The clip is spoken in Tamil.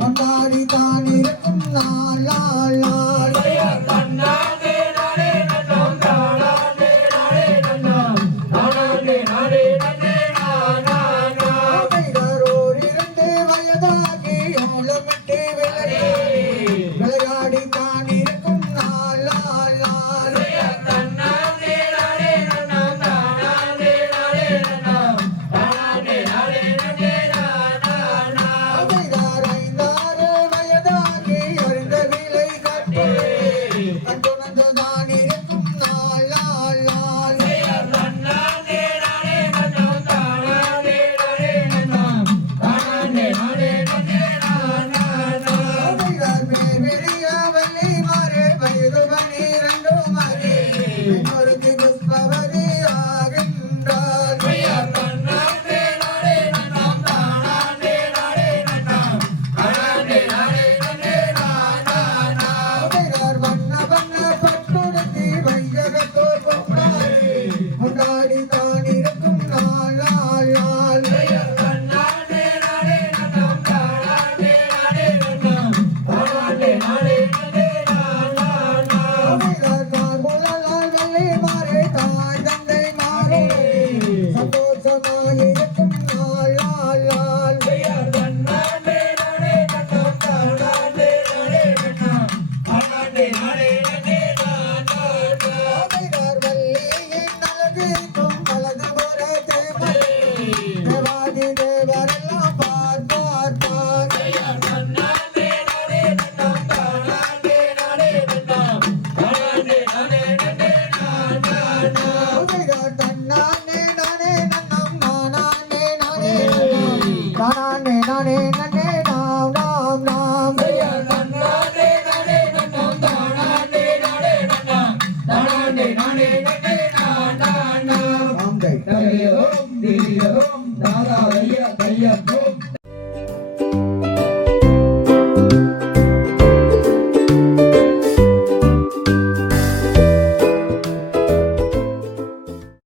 கொண்டாடி தான் இருக்கும் நாள் நாள் நாள். போராடி தான் இருக்கும் நாள் நாள் நாள் நாளே தையம் தையம் தாதா ஐயா தையம்